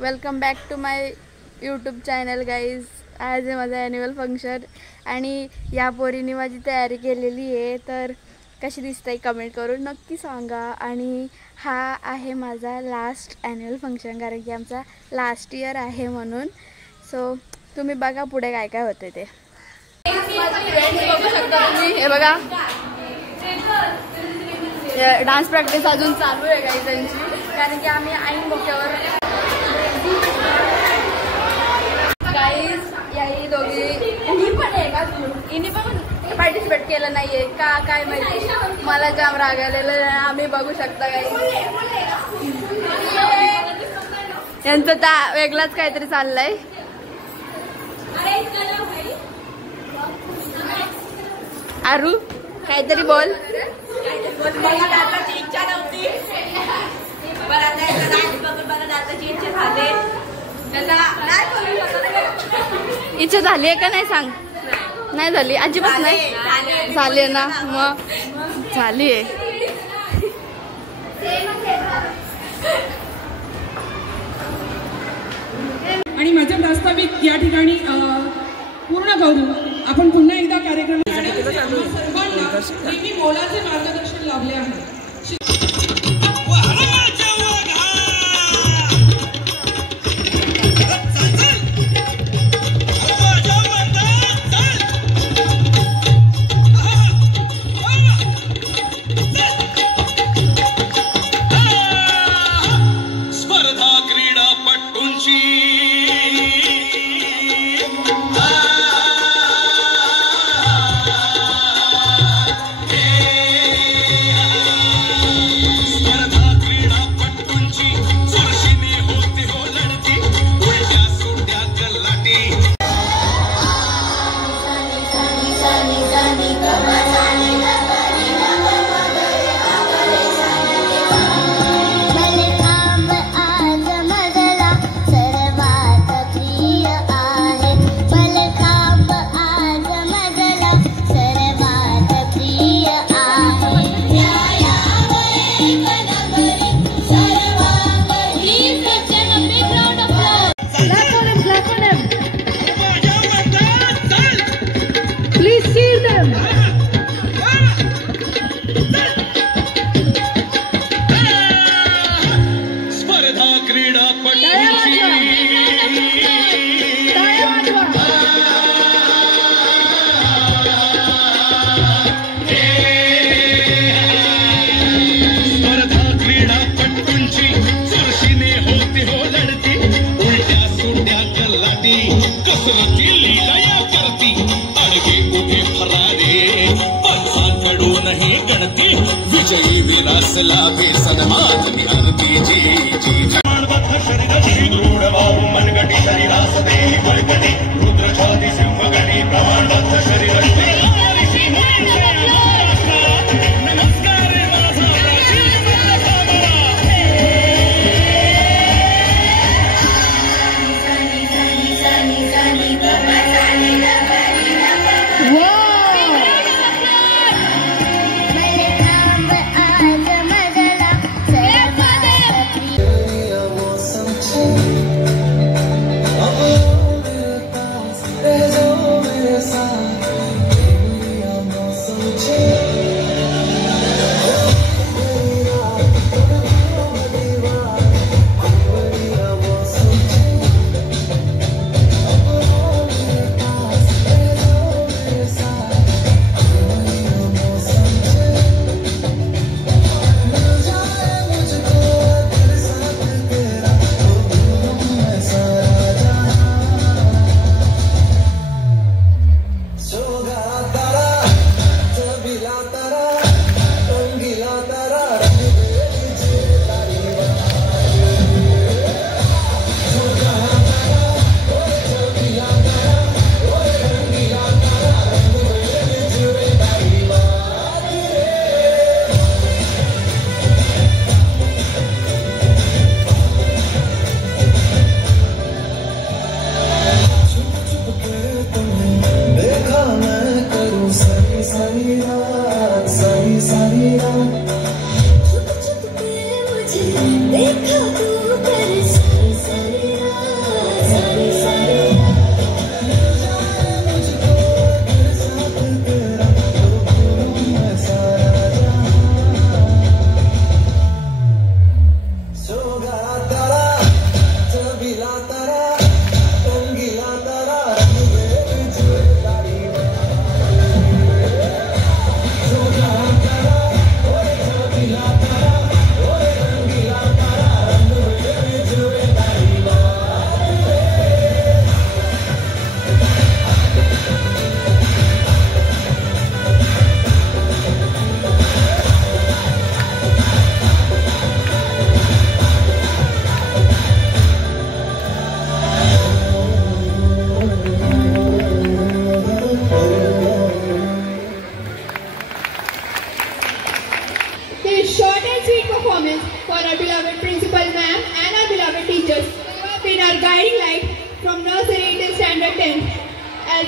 Welcome back to my YouTube channel guys. आज आहे माझा ॲन्युअल फंक्शन आणि या पोरीने माझी तयारी केलेली आहे. तर कशी दिसते कमेंट करून नक्की सांगा. आणि हा आहे माझा लास्ट ॲन्युअल फंक्शन, कारण की आमचा लास्ट इयर आहे म्हणून. सो तुम्ही बघा पुढे काय काय होते ते. बघू शकता तुम्ही, हे बघा डान्स प्रॅक्टिस अजून चालू आहे काही त्यांची, कारण की आम्ही ऐन मोक्यावर गाईज याही दोघी ही पण आहे का, हिने पण पार्टिसिपेट केलं नाहीये का काय माहिती. मला जाम राग आलेला आहे. आम्ही बघू शकता गाईज यांचं तर वेगळाच काहीतरी चाललंय. आरू काहीतरी बोल. इच्छा नव्हती, इच्छा झाली आहे का नाही सांग. नाही झाली अजिबात नाही झाली ना, मग झाली आहे. आणि माझा प्रास्ताविक या ठिकाणी पूर्ण करू. आपण पुन्हा एकदा कार्यक्रम सर्वांना नेहमी मोलाचे मार्गदर्शन लाभले आहे. स्पर्धा क्रीडापटूंची विजयी विलास लाभे सन्मान निहरती जी प्रमाणबद्ध शरीराशी दृढ भाव मनगटी शरीरास देही बळकटी रुद्र छाती सिंहगणी प्रमाणबद्ध शरीराशी नमस्कार आज मजला सर्वात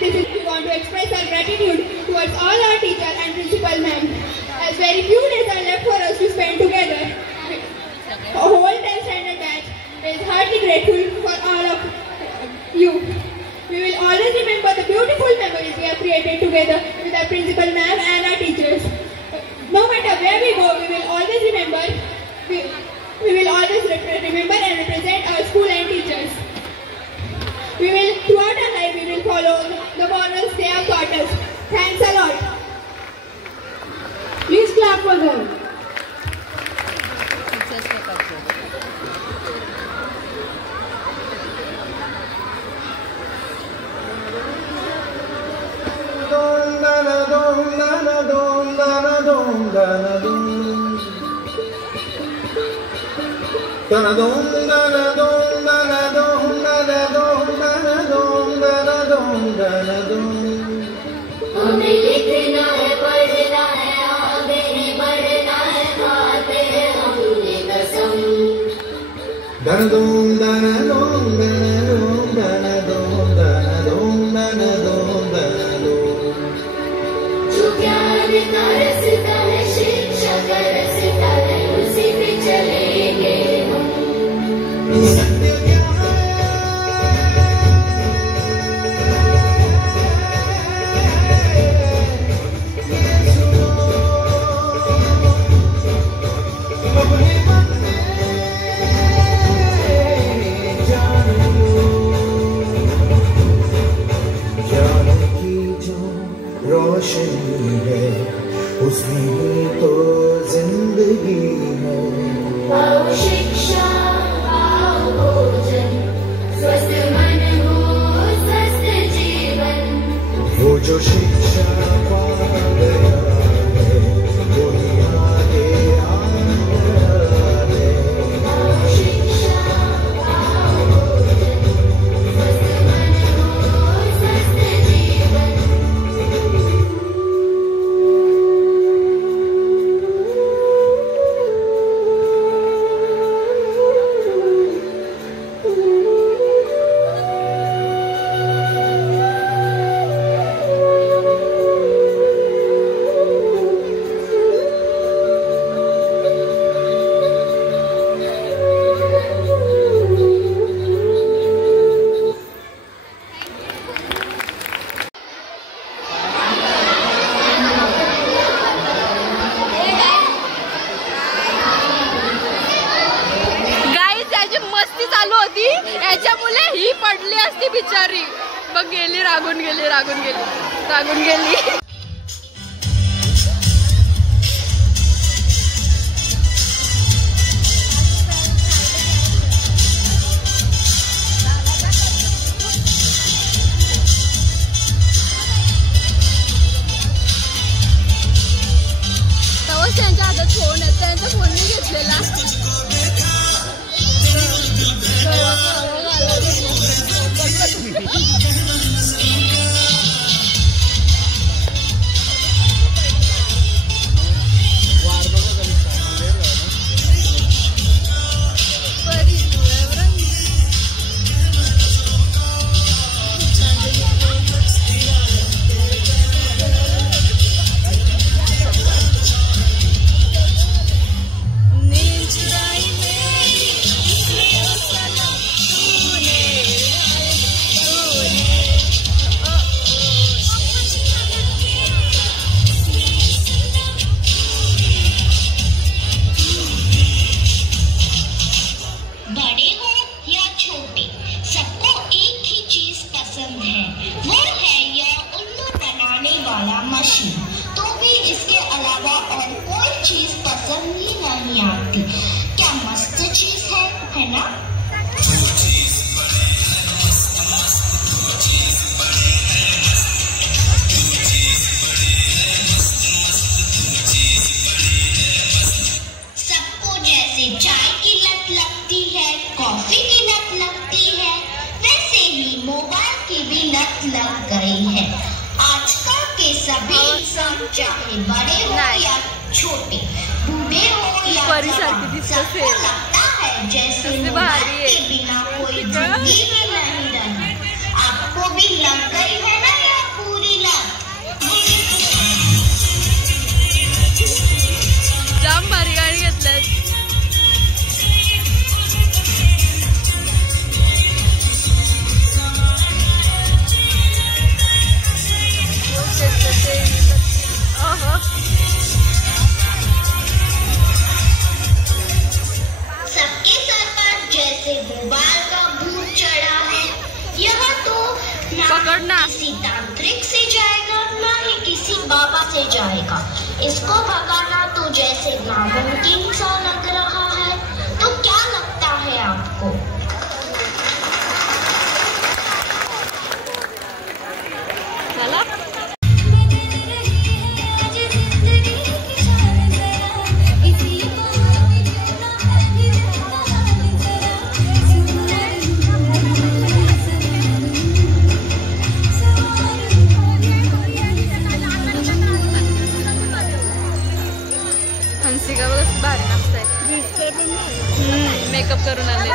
this is we want to express our gratitude towards all our teachers and principal men. As very few days are left for us to spend together, a whole 10th standard batch is heartily grateful for all of you. We will always remember the beautiful memories we have created together with our principal ma'am and our teachers. No matter where we go, we will always remember. We will always remember and represent our school and teachers. Throughout our life, we will follow the morals they have taught us. Thanks a lot. Please clap for them. हमें लिखना है, पढ़ना है, आगे ही बढ़ना है, खाते हैं हमने कसम। जो ज्ञान का रास्ता है, शिक्षा का रास्ता है, उसी पे चलेंगे हम। रोशनी है उसमें तो जिंदगी है। आओ शिक्षा, आओ भोजन, स्वस्थ मन हो, स्वस्थ जीवन। वो जो शिक्षा पा गया है वो ही आगे आ गया है। आओ शिक्षा, आओ भोजन, स्वस्थ मन हो, स्वस्थ जीवन। याच्यामुळे ही पडली असती बिचारी, बघ गेली, रागून गेली. तेव्हाच त्यांच्या हातात फोन आहे, त्यांचा फोन मी घेतलेला. तो भी इसके अलावा और कोई चीज पसंद ही नहीं आती। क्या मस्त चीज है ना? सबको जैसे चाय की लत लगती है, कॉफी की लत लगती है, वैसे ही मोबाइल की भी लत लग गई है। आजकल के सभी इंसान, चाहे बड़े हो या छोटे, बूढ़े हो या जवान, सबको लगता है जैसे मोबाइल के बिना कोई जिंदगी ही नहीं रही। आपको भी लग गई है ना? सबके सर पर जैसे गुबार का भूत चढ़ा है। यह तो ना किसी तांत्रिक से जाएगा ना ही किसी बाबा से जाएगा। इसको भगाना तो जैसे नामुमकिन सा लग रहा है। तो क्या लगता है आपको? हंसिका बघ भारी नाचताय मेकअप करून आले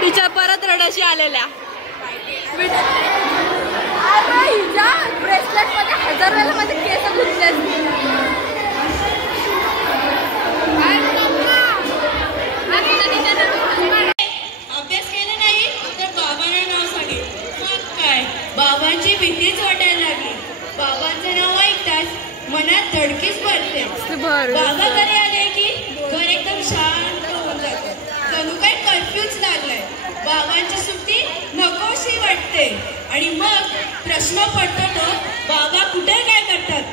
तिच्या परत रडाशी आलेल्या ब्रेसलेट मध्ये 1000 वेळा मध्ये केस घुसले अभ्यास केला नाही तर बाबांना नाव सांगेल मग काय बाबांची भीतीच वाटायला लागली बाबांचं नाव ऐकताच मनात धडकीच भरते बाबा घरी आले की घर एकदम शांत होऊन जातं जणू काही कर्फ्यूच लागलाय बाबांची सुट्टी नकोशी वाटते आणि मग प्रश्न पडतो तो बाबा कुठे काय करतात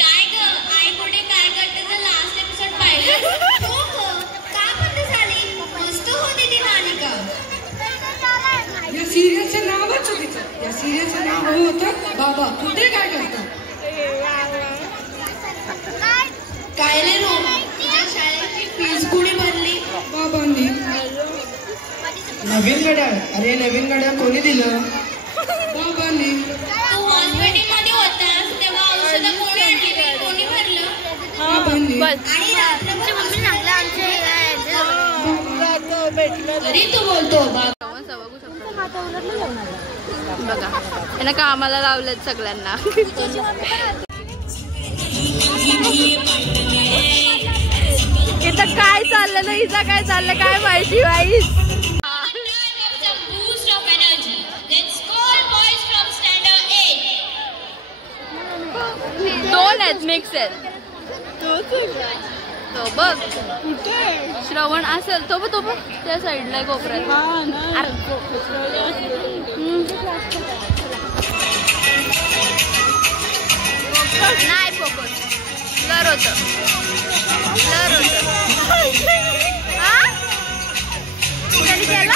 काय ग आई कुठे काय करते तर लास्ट एपिसोड पाहिलं हो हो का बंद झाली मस्त होती ती मालिका या सिरियलचं नावच चुकीचं या सिरियलचं नाव होतं बाबा कुठे काय करतात काय रे रो तुझ्या शाळेची फीस कुणी भरली बाबांनी नवीन घड्याळ अरे नवीन घड्याळ कोणी दिलं बाबांनी तू हॉस्पिटलमध्ये होतास तेव्हा औषधं कोणी आणली कोणी भरलं बाबांनी आणि रात्रभर मम्मी सांगला आमच्या तरी तू बोलतो बघा यांना कामाला लावलेत सगळ्यांना. इथं काय चाललं ना, हिचं काय चाललं काय माहिती बाई. दोन आहेत मिक्स आहेत. तो बघ श्रवण असेल तो बघ त्या साईडला कोपऱ्यात. नाही फोकस ब्लर होत हा त्यांनी केलं.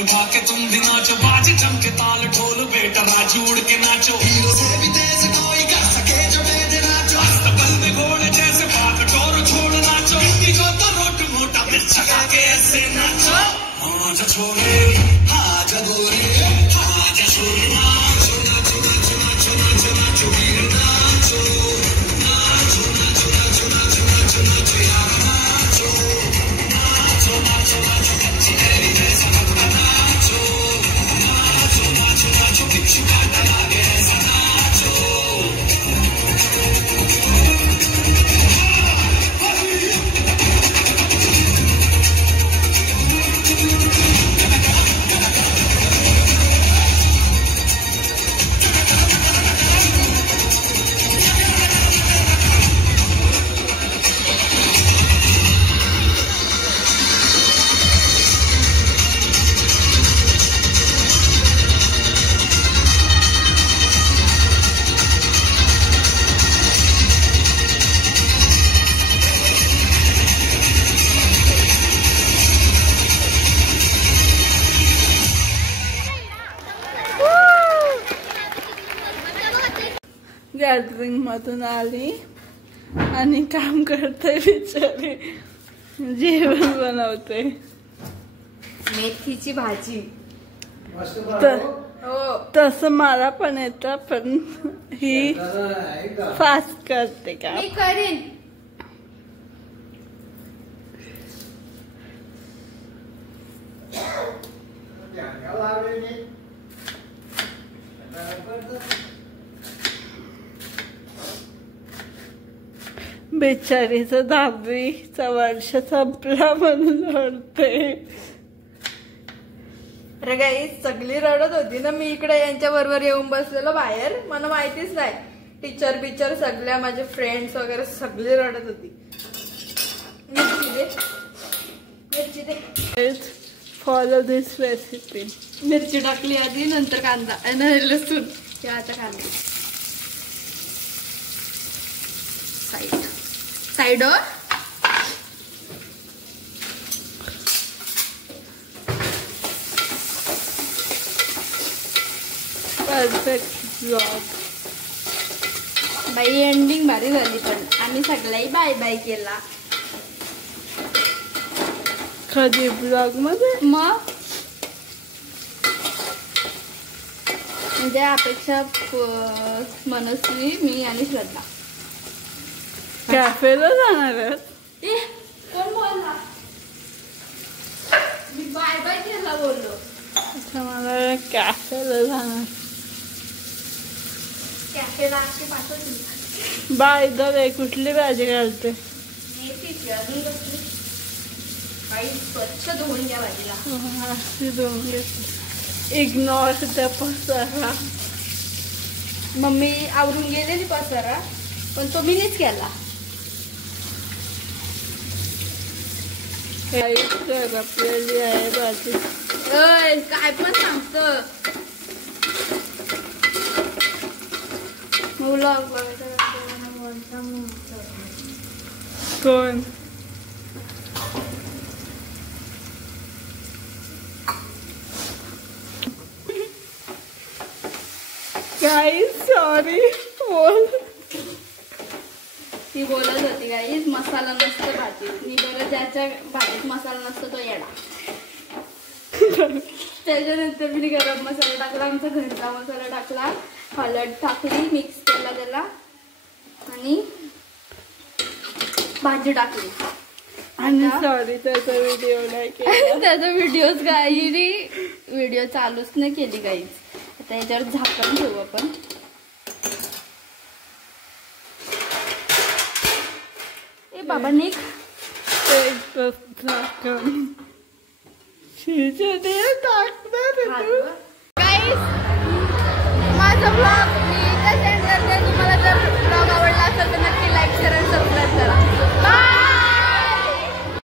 उठा के तुम भी नाचो, बाज चमके ताल ढोल बेटा नाचो, उड़ के नाचो, हीरो से भी तेज कोई कर सके जो मेरे नाचो, अस्तबल में घोड़े जैसे भाग डोर छोड़ नाचो, हिंदी को तो रोट मोटा मिर्च लगा के ऐसे नाचो, हाँ जा छोरे हाँ जा गोरे हाँ जा छोरे नाचो नाचो नाचो नाचो नाचो नाचो वीर नाचो नाचो नाचो नाचो नाचो नाचो नाचो यार नाचो नाचो नाचो नाचो कच्ची तेरी जैसा लगता नाचो नाचो नाचो नाचो बिच्छू काटा लागे ऐसा नाचो. गॅदरिंग मधून आली आणि काम करते बिचारी, जेवण बनवते. मेथीची भाजी तसं मला पण येतं, पण ही फास्ट करते का. मी करीन. बिचारीचं 10वीचं वर्ष संपला म्हणून रडते. अरे गाई सगळी रडत होती ना, मी इकडे यांच्या बरोबर येऊन बसलेलो बाहेर, मला माहितीच नाही. टीचर बिचर सगळ्या माझे फ्रेंड्स वगैरे सगळी रडत होती. मिरची दे मिरची दे. Follow this recipe. मिरची टाकली आधी, नंतर कांदा आणि लसूण. हे आता कांदा side side. Perfect blog. By ending भारी झाली, पण आम्ही सगळ्याही बाय बाय केला. कधी ब्लॉग मध्ये मग म्हणजे अपेक्षा मनस्वी, मी आणि श्रद्धा कॅफेला जाणार आहेत. ए कोण बोलला? मी बाय बाय केला बोललो. अच्छा मला कॅफेला जाणार. कॅफेला अशी पाठवली. बाय इधर कुठली भाजी घालते? मेथीची अजून कसली काही स्वच्छ धुवून घ्या भाजीला. अशी दोन इग्नोर त्या पसारा. मम्मी आवरून गेलेली पसारा पण तो मीच केला. आपल्याली आहे भाजी. काय पण सांगतं. कोण? गाईज सॉरी बोल. ती बोलत होती गाईज मसाला नसतो भाजीत. मी बरं ज्याच्या भाजीत मसाला नसतो तो येडा. त्याच्यानंतर मी गरम मसाला टाकला, आमचा घरचा मसाला टाकला, हळद टाकली, मिक्स केला त्याला आणि भाजी टाकली. आणि सॉरी त्याचा व्हिडिओ नाही केला. त्याचा व्हिडिओ चालूच नाही केली गाईज. आता याच्यावर झाकण ठेवू आपण. ए बाबा निक झाकण टाकणार गाईज माझा ब्लॉग मी इथं सेंड करते. तुम्हाला जर